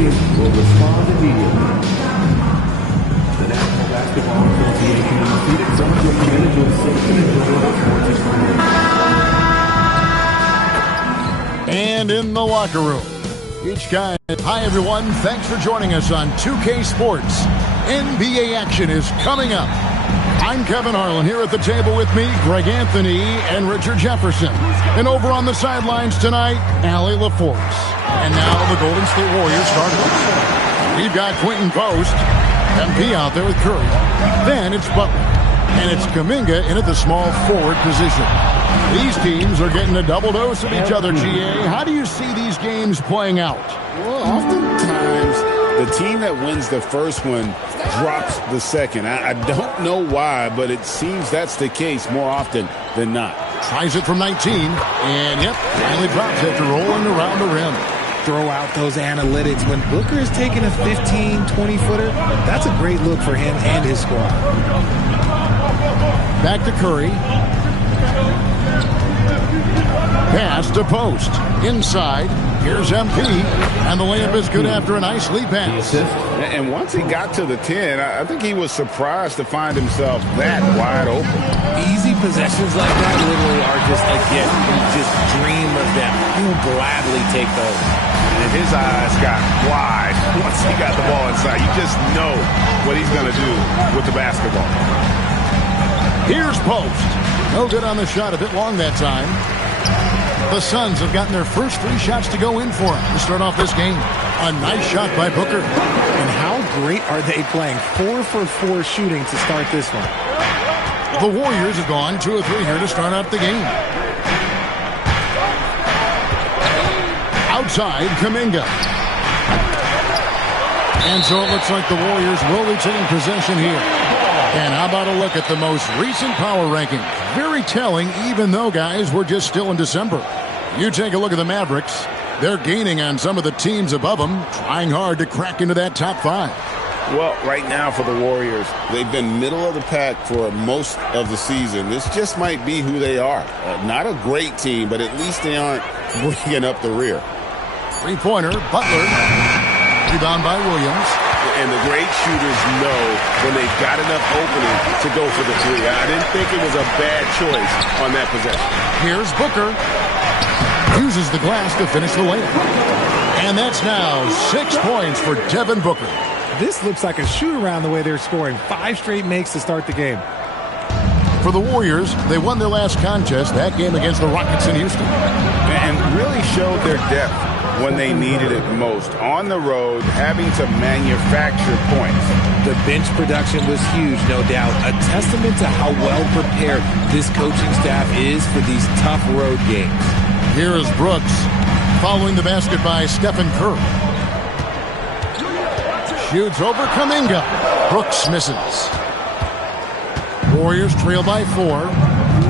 Stadium will respond immediately. The National Basketball Association and the Phoenix Suns are committed to a safe and enjoyable sports experience. And in the locker room, each guy. Hi, everyone. Thanks for joining us on 2K Sports. NBA action is coming up. I'm Kevin Harlan here at the table with me, Greg Anthony and Richard Jefferson. And over on the sidelines tonight, Allie LaForce. And now the Golden State Warriors start. We've got Quentin Post, MP out there with Curry. Then it's Butler. And it's Kuminga in at the small forward position. These teams are getting a double dose of each other, GA. How do you see these games playing out? Well, oftentimes the team that wins the first one drops the second. I don't know why, but it seems that's the case more often than not. Tries it from 19, and yep, finally drops after rolling around the rim. Throw out those analytics. When Booker is taking a 15, 20-footer, that's a great look for him and his squad. Back to Curry. Pass to Post. Inside. Here's MP. And the layup is good after a nice lead pass. And once he got to the 10, I think he was surprised to find himself that wide open. Easy possessions like that literally are just a gift. You just dream of them. He'll gladly take those. And his eyes got wide once he got the ball inside. You just know what he's going to do with the basketball. Here's Post. No good on the shot. A bit long that time. The Suns have gotten their first 3 shots to go in for him to start off this game. A nice shot by Booker. And how great are they playing? 4 for 4 shooting to start this one. The Warriors have gone 2 of 3 here to start out the game. Outside, Kuminga. And so it looks like the Warriors will be taking possession here. And how about a look at the most recent power rankings? Very telling, even though, guys, we're just still in December. You take a look at the Mavericks. They're gaining on some of the teams above them, trying hard to crack into that top 5. Well, right now for the Warriors, they've been middle of the pack for most of the season. This just might be who they are. Not a great team, but at least they aren't bringing up the rear. Three-pointer, Butler. Rebound by Williams. And the great shooters know when they've got enough opening to go for the 3. I didn't think it was a bad choice on that possession. Here's Booker. Uses the glass to finish the layup. And that's now 6 points for Devin Booker. This looks like a shoot-around the way they're scoring. 5 straight makes to start the game. For the Warriors, they won their last contest, that game against the Rockets in Houston. And really showed their depth when they needed it most. On the road, having to manufacture points. The bench production was huge, no doubt. A testament to how well prepared this coaching staff is for these tough road games. Here is Brooks, following the basket by Stephen Curry. Shoots over Kuminga. Brooks misses. Warriors trail by 4.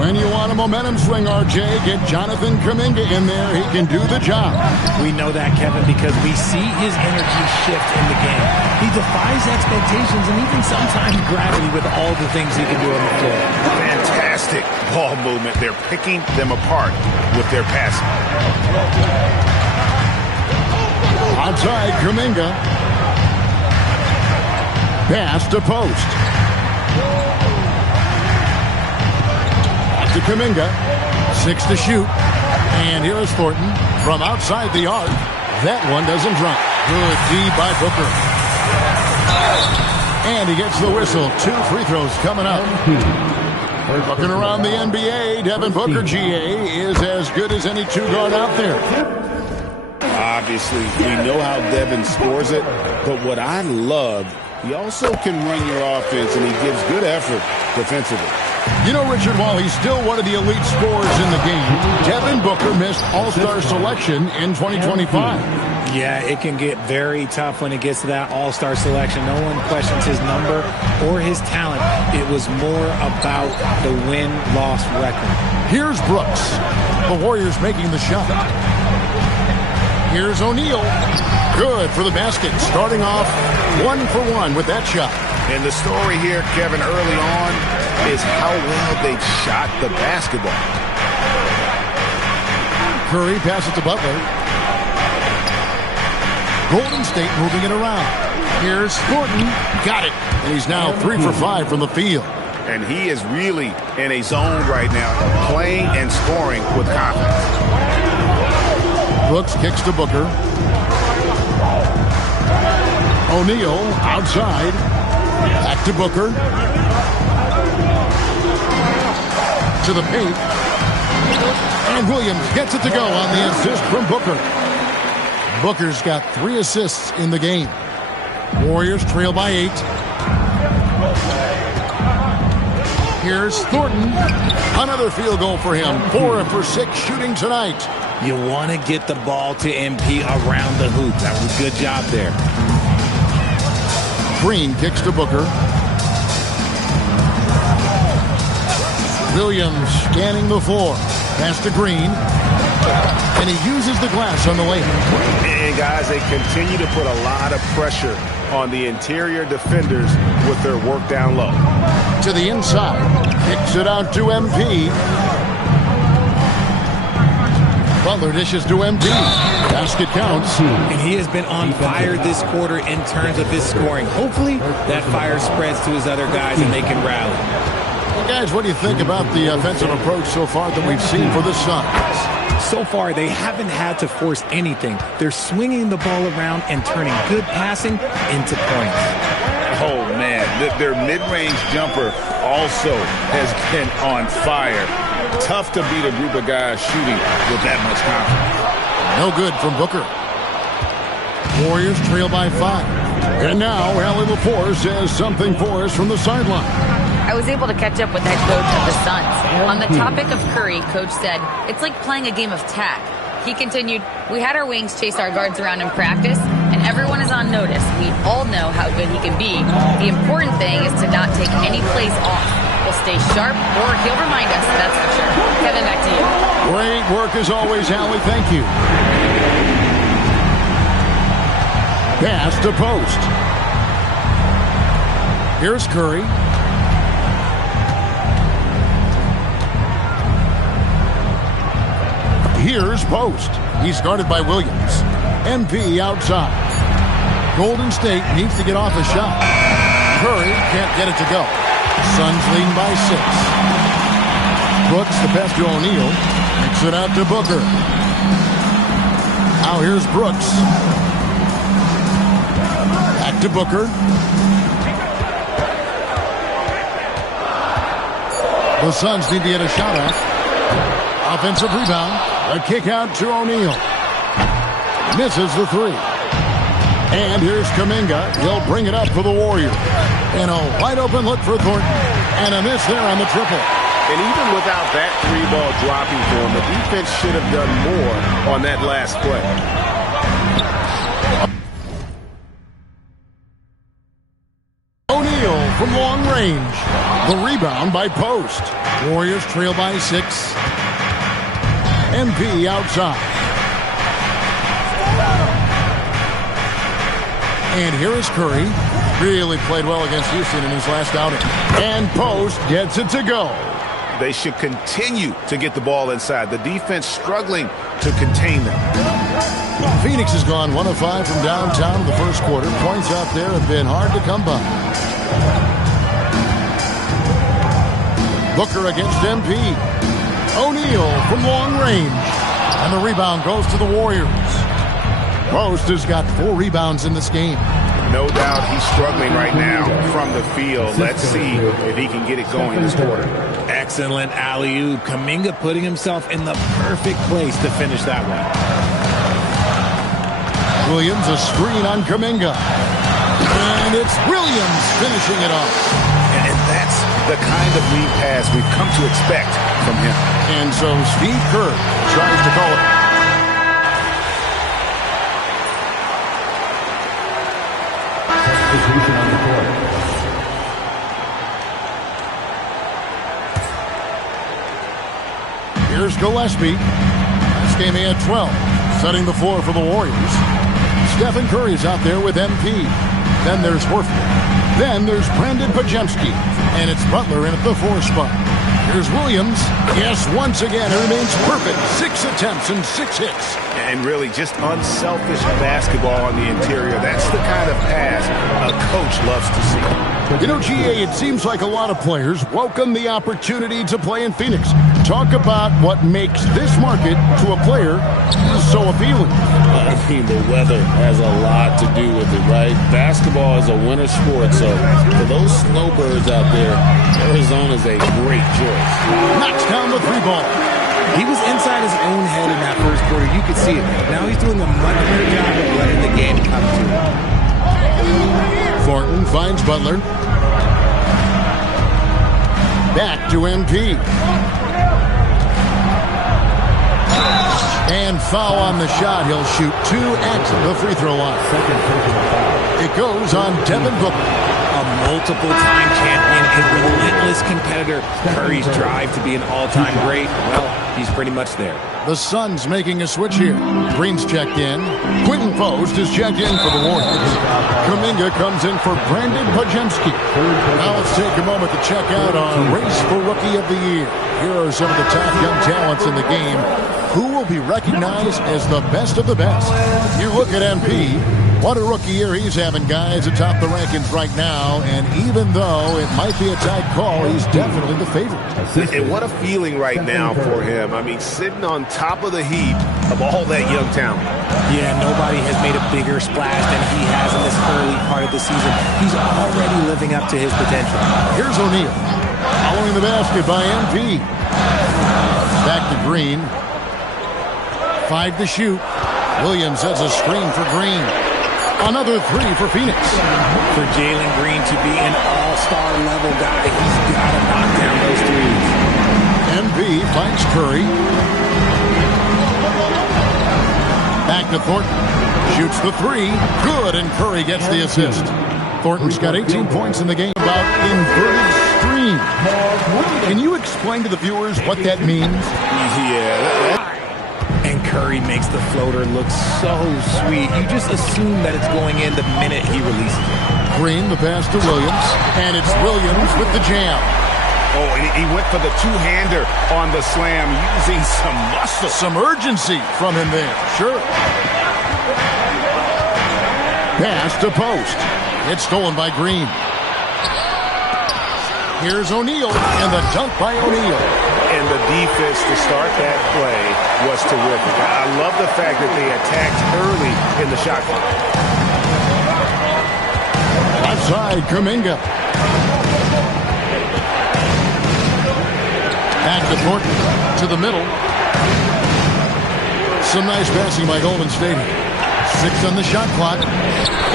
When you want a momentum swing, RJ, get Jonathan Kuminga in there. He can do the job. We know that, Kevin, because we see his energy shift in the game. He defies expectations and even sometimes gravity with all the things he can do on the floor. Fantastic ball movement. They're picking them apart with their passing. Outside, Kuminga. Pass to Post. To Kuminga, 6 to shoot, and here is Thornton from outside the arc. That one doesn't drop. Good D by Booker, and he gets the whistle. 2 free throws coming up. Looking around the NBA, Devin Booker, GA, is as good as any 2-guard out there. Obviously, we know how Devin scores it, but what I love, he also can run your offense, and he gives good effort defensively. You know, Richard, while he's still one of the elite scorers in the game, Devin Booker missed All-Star selection in 2025. Yeah, it can get very tough when it gets to that All-Star selection. No one questions his number or his talent. It was more about the win-loss record. Here's Brooks. The Warriors making the shot. Here's O'Neal. Good for the basket. Starting off 1 for 1 with that shot. And the story here, Kevin, early on is how well they shot the basketball. Curry passes to Butler. Golden State moving it around. Here's Thornton. Got it. And he's now 3 for 5 from the field. And he is really in a zone right now, playing and scoring with confidence. Brooks kicks to Booker. O'Neal outside. Back to Booker. To the paint. And Williams gets it to go on the assist from Booker. Booker's got 3 assists in the game. Warriors trail by 8. Here's Thornton. Another field goal for him. 4 for 6 shooting tonight. You want to get the ball to MP around the hoop. That was a good job there. Green kicks to Booker. Williams scanning the floor. Pass to Green. And he uses the glass on the way. And guys, they continue to put a lot of pressure on the interior defenders with their work down low. To the inside. Kicks it out to MP. Butler dishes to MP. Basket counts. And he has been on fire this quarter in terms of his scoring. Hopefully that fire spreads to his other guys and they can rally. Well, guys, what do you think about the offensive approach so far that we've seen for the Suns? So far, they haven't had to force anything. They're swinging the ball around and turning good passing into points. Oh, man, their mid-range jumper also has been on fire. Tough to beat a group of guys shooting with that much confidence. No good from Booker. Warriors trail by 5. And now, Allie LaForce says something for us from the sideline. I was able to catch up with head coach of the Suns. On the topic of Curry, coach said, it's like playing a game of tag. He continued, we had our wings chase our guards around in practice, and everyone is on notice. We all know how good he can be. The important thing is to not take any plays off. We'll stay sharp, or he'll remind us, that's for sure. Kevin, back to you. Great work as always, Allie. Thank you. Pass to post. Here's Curry. Here's Post. He's guarded by Williams. MP outside. Golden State needs to get off a shot. Curry can't get it to go. Suns leading by 6. Brooks the pass to O'Neal. Kicks it out to Booker. Now here's Brooks. Back to Booker. The Suns need to get a shot off. Offensive rebound. A kick out to O'Neal. Misses the 3. And here's Kuminga. He'll bring it up for the Warriors. And a wide open look for Thornton. And a miss there on the triple. And even without that 3-ball dropping for him, the defense should have done more on that last play. O'Neal from long range. The rebound by Post. Warriors trail by 6. MP outside. And here is Curry. Really played well against Houston in his last outing. And Post gets it to go. They should continue to get the ball inside. The defense struggling to contain them. Phoenix has gone 1 of 5 from downtown in the first quarter. Points out there have been hard to come by. Booker against MP. O'Neal from long range. And the rebound goes to the Warriors. Post has got 4 rebounds in this game. No doubt he's struggling right now from the field. Let's see if he can get it going this quarter. Excellent alley-oop. Kuminga putting himself in the perfect place to finish that one. Williams, a screen on Kuminga. And it's Williams finishing it off. And that's the kind of lead pass we've come to expect from him. And so Steve Kerr tries to call it. Substitution on the court. Here's Gillespie. This game he had 12. Setting the floor for the Warriors. Stephen Curry's out there with MP. Then there's Horford. Then there's Brandon Pajemski. And it's Butler in at the 4 spot. Here's Williams. Yes, once again, it remains perfect. 6 attempts and 6 hits. and really just unselfish basketball on the interior. That's the kind of pass a coach loves to see. You know, GA, it seems like a lot of players welcome the opportunity to play in Phoenix. Talk about what makes this market to a player so appealing. I mean, the weather has a lot to do with it, right? Basketball is a winter sport, so for those snowbirds out there, Arizona is a great choice. Knocks down the three ball. He was inside his own head in that first quarter. You could see it. Now he's doing a much better job of letting the game come to him. Thornton finds Butler. Back to MP. And foul on the shot. He'll shoot 2 at the free throw line. It goes on Devin Booker. A multiple-time champion, a relentless competitor. Curry's drive to be an all-time great, well, he's pretty much there. The Suns making a switch here. Green's checked in. Quentin Post is checked in for the Warriors. Kuminga comes in for Brandon Podziemski. Now let's take a moment to check out our race for Rookie of the Year. Here are some of the top young talents in the game. Who will be recognized as the best of the best? You look at MP. What a rookie year he's having, guys, atop the rankings right now. And even though it might be a tight call, he's definitely the favorite. And what a feeling right now for him. I mean, sitting on top of the heap of all that young talent. Yeah, nobody has made a bigger splash than he has in this early part of the season. He's already living up to his potential. Here's O'Neal. Following the basket by MP. Back to Green. 5 to shoot. Williams has a screen for Green. Another 3 for Phoenix. For Jalen Green to be an all-star level guy, he's got to knock down those threes. MP finds Curry. Back to Thornton. Shoots the 3. Good, and Curry gets the assist. Thornton's got 18 points in the game. About inverted screen. Can you explain to the viewers what that means? Yeah. And Curry makes the floater look so sweet. You just assume that it's going in the minute he releases it. Green, the pass to Williams. And it's Williams with the jam. Oh, and he went for the two-hander on the slam, using some muscle. Some urgency from him there. Sure. Pass to Post. It's stolen by Green. Here's O'Neal, and the dunk by O'Neal. And the defense to start that play was terrific. I love the fact that they attacked early in the shot clock. Outside, Kuminga. Back to Thornton, to the middle. Some nice passing by Golden State. 6 on the shot clock.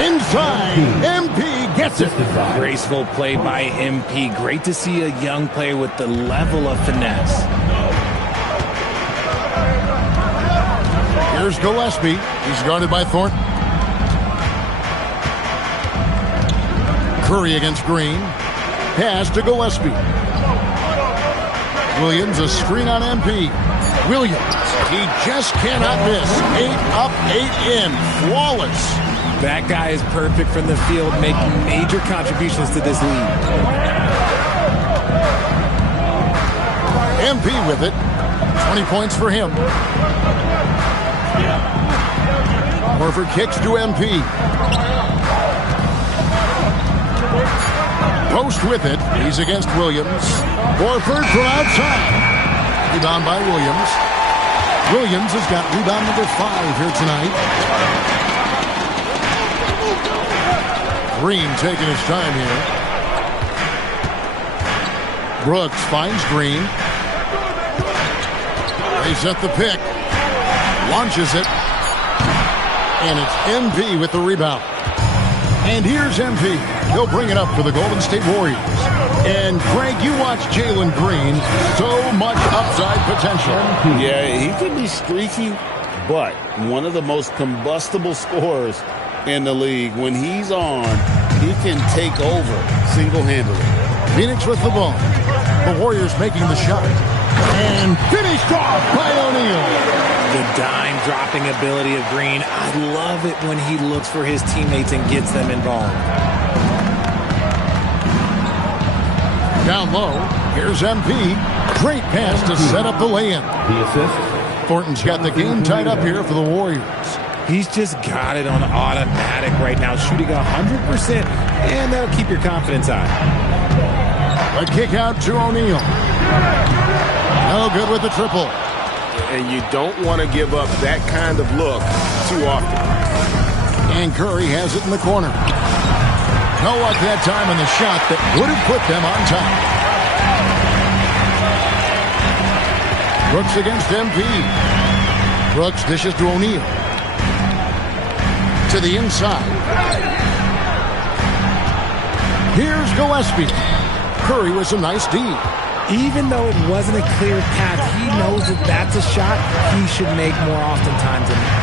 Inside, MP gets it. Graceful play by MP. Great to see a young player with the level of finesse. Here's Gillespie. He's guarded by Thornton. Curry against Green. Pass to Gillespie. Williams, a screen on MP. Williams, he just cannot miss. 8 up, 8 in. Flawless. That guy is perfect from the field, making major contributions to this league. MP with it. 20 points for him. Horford kicks to MP. Post with it. He's against Williams. Horford from outside. Rebound by Williams. Williams has got rebound number 5 here tonight. Green taking his time here. Brooks finds Green. They set the pick. Launches it. And it's MP with the rebound. And here's MP. He'll bring it up for the Golden State Warriors. And Craig, you watch Jalen Green. So much upside potential. Yeah, he can be streaky, but one of the most combustible scorers in the league. When he's on, he can take over single-handedly. Phoenix with the ball. The Warriors making the shot. And finished off by O'Neal. The dime-dropping ability of Green. I love it when he looks for his teammates and gets them involved. Down low, here's MP. Great pass to set up the lay-in. The assist Thornton's got the game tied up here for the Warriors. He's just got it on automatic right now, shooting 100%, and that'll keep your confidence high. A kick out to O'Neal. No good with the triple. And you don't want to give up that kind of look too often. And Curry has it in the corner. No luck that time on the shot that would have put them on top. Brooks against MP. Brooks dishes to O'Neal. To the inside. Here's Gillespie. Curry with a nice D. Even though it wasn't a clear path, he knows that that's a shot he should make more oftentimes than that.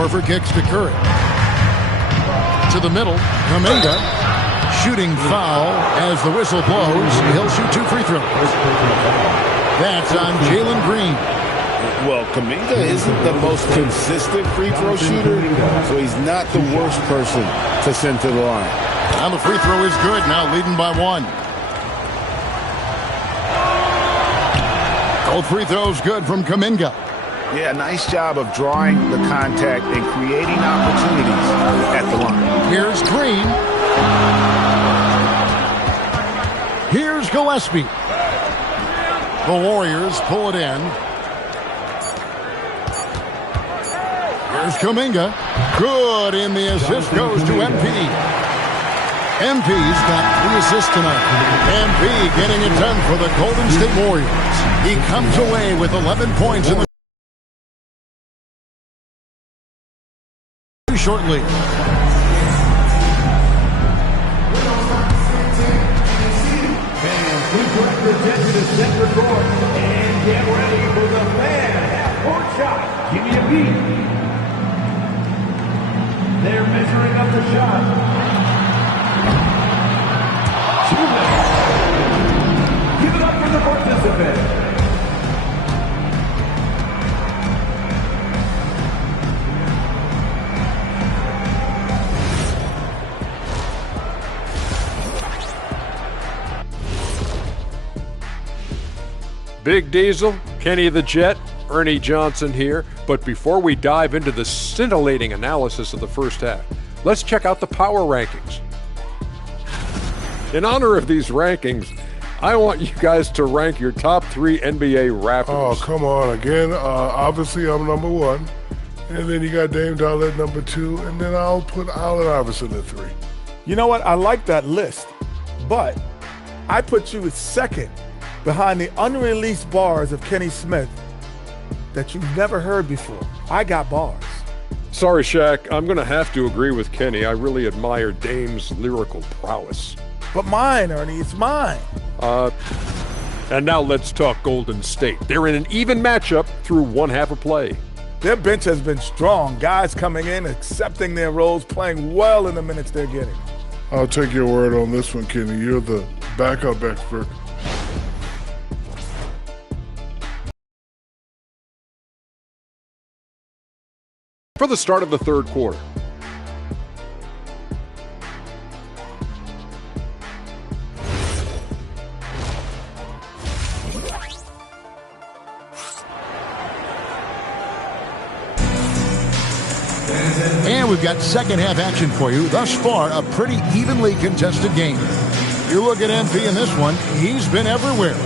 Horford kicks to Curry. To the middle. Kuminga. Shooting foul as the whistle blows. He'll shoot 2 free throws. That's on Jalen Green. Well, Kuminga isn't the most consistent free throw shooter, so he's not the worst person to send to the line. Now the free throw is good, now leading by 1. Both free throws good from Kuminga. Yeah, nice job of drawing the contact and creating opportunities at the line. Here's Green. Here's Gillespie. The Warriors pull it in. Here's Kuminga. Good, and the assist goes to MP. MP's got 3 assists tonight. MP getting it done for the Golden State Warriors. He comes away with 11 points in the shortly. Fans, please direct your attention to center court and get ready for the fan half-court shot. Give me a beat. They're measuring up the shot. 2 minutes. Give it up for the participant. Big Diesel, Kenny the Jet, Ernie Johnson here. But before we dive into the scintillating analysis of the first half, let's check out the power rankings. In honor of these rankings, I want you guys to rank your top 3 NBA rappers. Oh, come on again. Obviously, I'm number 1. And then you got Dame Dollar at number 2. And then I'll put Allen Iverson at 3. You know what? I like that list. But I put you at second behind the unreleased bars of Kenny Smith that you've never heard before. I got bars. Sorry, Shaq. I'm going to have to agree with Kenny. I really admire Dame's lyrical prowess. But mine, Ernie, it's mine. And now let's talk Golden State. They're in an even matchup through one half of play. Their bench has been strong. Guys coming in, accepting their roles, playing well in the minutes they're getting. I'll take your word on this one, Kenny. You're the backup expert. For the start of the third quarter. And we've got second half action for you. Thus far, a pretty evenly contested game. You look at MP in this one, he's been everywhere.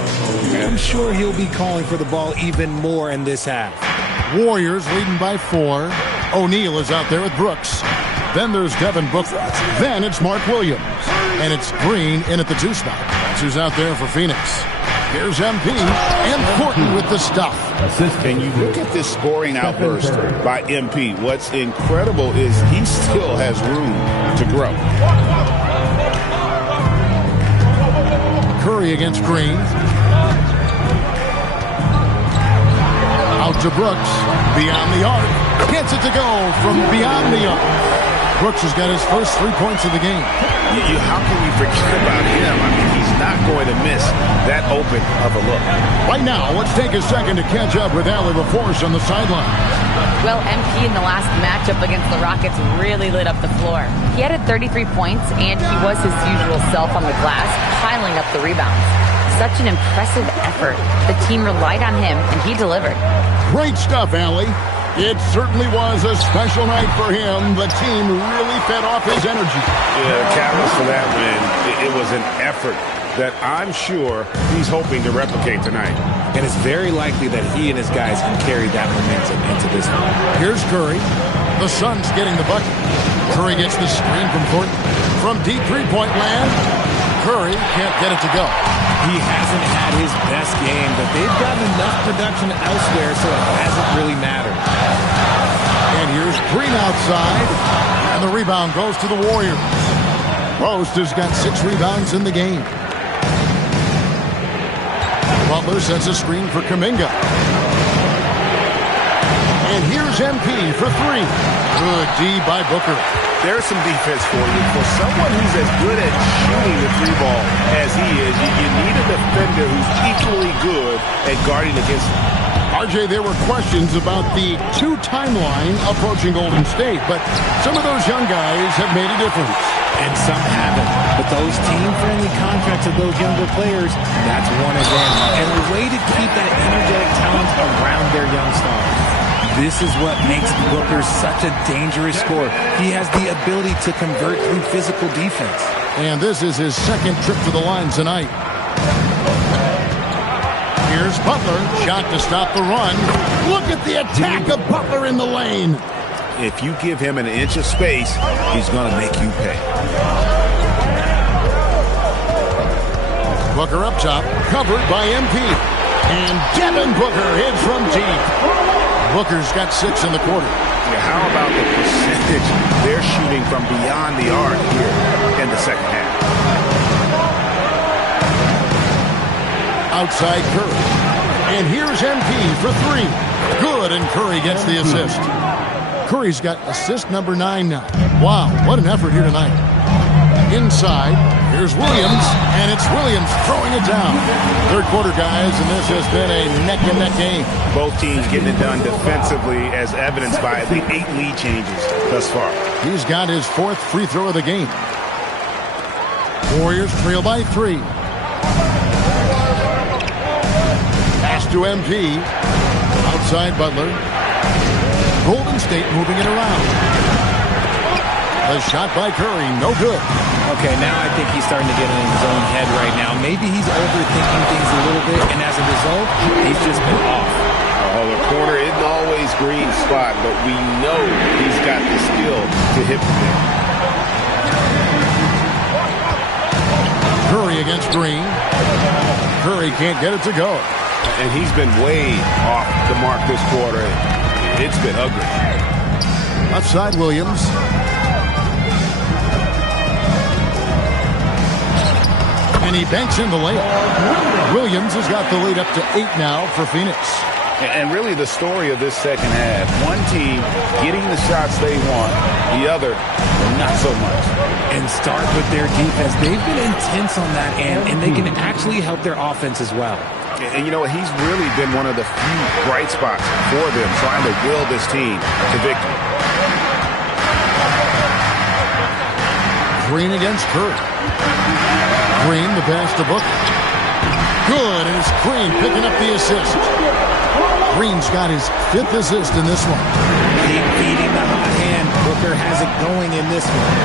I'm sure he'll be calling for the ball even more in this half. Warriors leading by 4. O'Neal is out there with Brooks. Then there's Devin Booker. Then it's Mark Williams. And it's Green in at the 2 spot. That's who's out there for Phoenix. Here's MP and Thornton with the stuff. And you look at this scoring outburst by MP. What's incredible is he still has room to grow. Curry against Green. Out to Brooks. Beyond the arc. Gets it to go from beyond the arc. Brooks has got his first 3 points of the game. How can you forget about him? I mean, he's not going to miss that open of a look. Right now, let's take a second to catch up with Allie LaForce on the sideline. Well, MP in the last matchup against the Rockets really lit up the floor. He had 33 points, and he was his usual self on the glass, piling up the rebounds. such an impressive effort. The team relied on him, and he delivered. Great stuff, Allie. It certainly was a special night for him. The team really fed off his energy. Yeah, the catalyst for that win, it was an effort that I'm sure he's hoping to replicate tonight. And it's very likely that he and his guys can carry that momentum into this one. Here's Curry. The Suns getting the bucket. Curry gets the screen from Thornton. From deep three-point land, Curry can't get it to go. He hasn't had his best game, but they've gotten enough production elsewhere, so it hasn't really mattered. And here's Green outside, and the rebound goes to the Warriors. Post has got 6 rebounds in the game. Butler sets a screen for Kuminga. And here's MP for 3. Good D by Booker. There's some defense for you. For someone who's as good at shooting the 3 ball as he is, you need a defender who's equally good at guarding against him. RJ, there were questions about the 2 timeline approaching Golden State, but some of those young guys have made a difference. And some haven't. But those team-friendly contracts of those younger players, that's one of them. And a way to keep that energetic talent around their young stars. This is what makes Booker such a dangerous scorer. He has the ability to convert through physical defense. And this is his 2nd trip to the line tonight. Here's Butler. Shot to stop the run. Look at the attack of Butler in the lane. If you give him an inch of space, he's going to make you pay. Booker up top, covered by MP. And Devin Booker hits from deep. Booker's got 6 in the quarter. Yeah, how about the percentage they're shooting from beyond the arc here in the second half? Outside Curry. And here's MP for 3. Good, and Curry gets the assist. Curry's got assist number 9 now. Wow, what an effort here tonight. Inside, here's Williams, and it's Williams throwing it down. 3rd quarter, guys, and this has been a neck-and-neck game. Both teams getting it done defensively, as evidenced by the 8 lead changes thus far. He's got his 4th free throw of the game. Warriors trail by 3. Pass to MP. Outside Butler. Golden State moving it around. A shot by Curry, no good. Okay, now I think he's starting to get in his own head right now. Maybe he's overthinking things a little bit, and as a result, he's just been off. Oh, the corner isn't always Green's spot, but we know he's got the skill to hit from there. Curry against Green. Curry can't get it to go. And he's been way off the mark this quarter. It's been ugly. Left side, Williams. And he banks in the layup. Williams has got the lead up to 8 now for Phoenix. And really the story of this second half, one team getting the shots they want, the other not so much. And start with their defense. They've been intense on that end, and they can actually help their offense as well. And you know what? He's really been one of the few bright spots for them, trying to will this team to victory. Green against Curry. Green, the pass to Booker. Good, and it's Green picking up the assist. Green's got his 5th assist in this one. Keep beating the hot hand. Booker has it going in this one.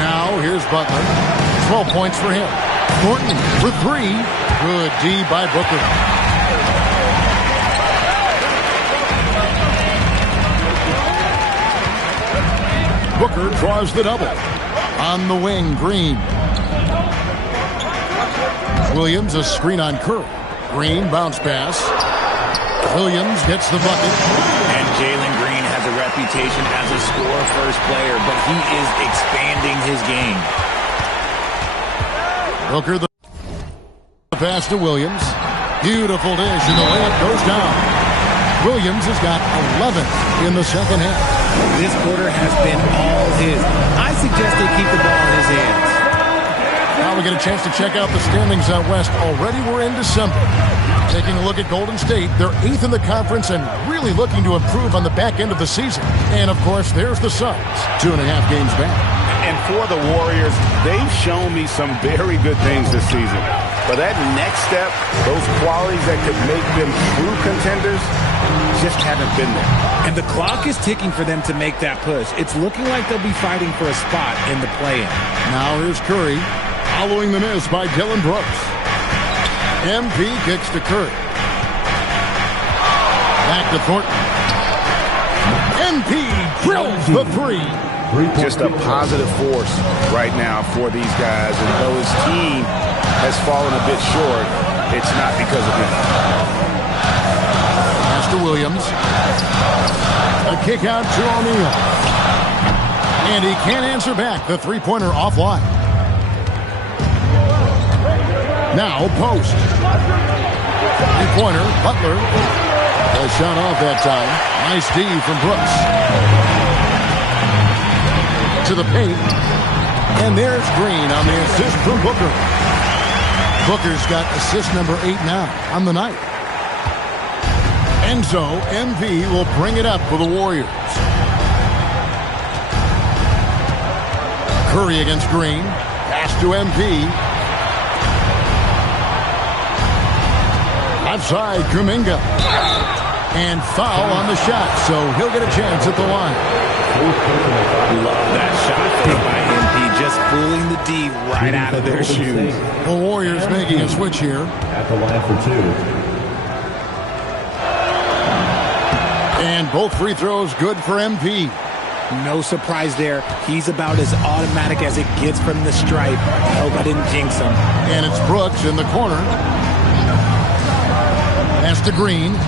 Now, here's Butler. 12 points for him. Thornton for 3. Good D by Booker. Booker draws the double. On the wing, Green. Williams, a screen on Curry. Green, bounce pass. Williams gets the bucket. And Jalen Green has a reputation as a score-first player, but he is expanding his game. Booker, the pass to Williams. Beautiful dish, and the layup goes down. Williams has got 11 in the second half. This quarter has been all his. I suggest they keep the ball in his hands. Now we get a chance to check out the standings out west. Already we're in December. Taking a look at Golden State, they're 8th in the conference and really looking to improve on the back end of the season. And, of course, there's the Suns, 2.5 games back. And for the Warriors, they've shown me some very good things this season. But that next step, those qualities that could make them true contenders, just haven't been there. And the clock is ticking for them to make that push. It's looking like they'll be fighting for a spot in the play-in. Now here's Curry, following the miss by Dylan Brooks. MP kicks to Curry. Back to Thornton. MP drills the three. Just a positive force right now for these guys. And though his team has fallen a bit short, it's not because of him. Pass to Williams. A kick out to O'Neal. And he can't answer back. The three-pointer offline. Now post. Three-pointer, Butler. A shot off that time. Nice D from Brooks. To the paint. And there's Green on the assist from Booker. Booker's got assist number 8 now on the night. And so MP will bring it up for the Warriors. Curry against Green. Pass to MP. Outside Kuminga. And foul on the shot, so he'll get a chance at the line. Love that shot by MP, just fooling the D right out of their shoes. The Warriors making a switch here. At the line for 2. And both free throws good for MP. No surprise there. He's about as automatic as it gets from the stripe. I hope I didn't jinx him. And it's Brooks in the corner. Pass to Green.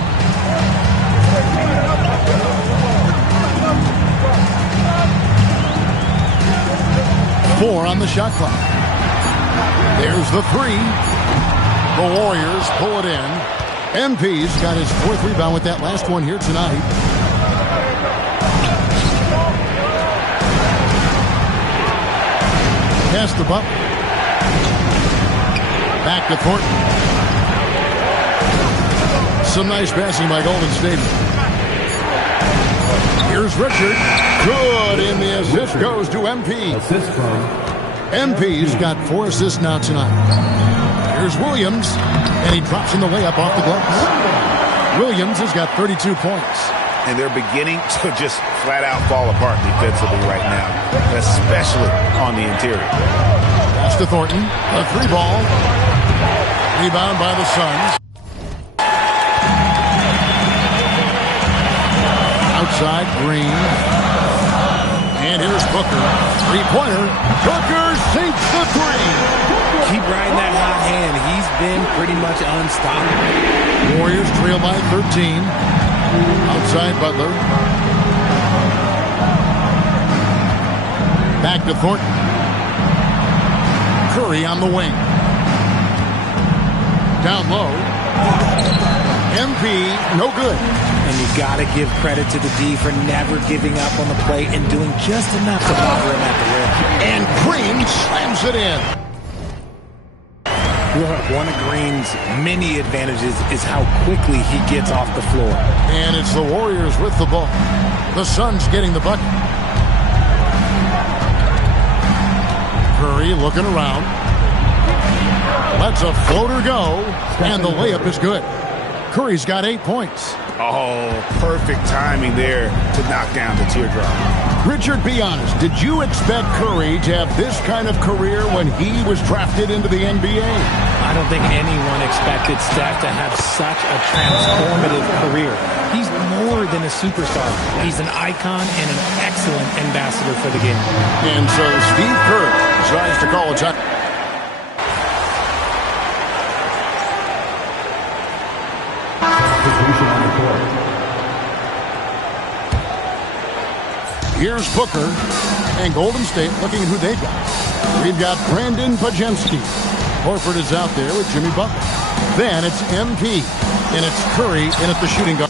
Four on the shot clock. There's the three. The Warriors pull it in. MP's got his 4th rebound with that last one here tonight. Pass the Butler. Back to Thornton. Some nice passing by Golden State. Here's Richard. Good, and the assist goes to MP. Assist from MP's got 4 assists now tonight. Here's Williams, and he drops in the layup off the glass. Williams has got 32 points. And they're beginning to just flat out fall apart defensively right now, especially on the interior. Pass to Thornton, a 3-ball. Rebound by the Suns. Outside, Green. And here's Booker. 3-pointer. Booker sinks the 3. Keep riding that hot hand. He's been pretty much unstoppable. Warriors trail by 13. Outside, Butler. Back to Thornton. Curry on the wing. Down low. MP, no good. And you got to give credit to the D for never giving up on the play and doing just enough to bother him at the rim. And Green slams it in. One of Green's many advantages is how quickly he gets off the floor. And it's the Warriors with the ball. The Suns getting the bucket. Curry looking around. Lets a floater go, and the layup is good. Curry's got 8 points. Oh, perfect timing there to knock down the teardrop. Richard, be honest. Did you expect Curry to have this kind of career when he was drafted into the NBA? I don't think anyone expected Steph to have such a transformative career. He's more than a superstar. He's an icon and an excellent ambassador for the game. And so Steve Kerr decides to call a time. Here's Booker and Golden State looking at who they've got. We've got Brandon Podziemski. Horford is out there with Jimmy Butler. Then it's MP, and it's Curry in at the shooting guard.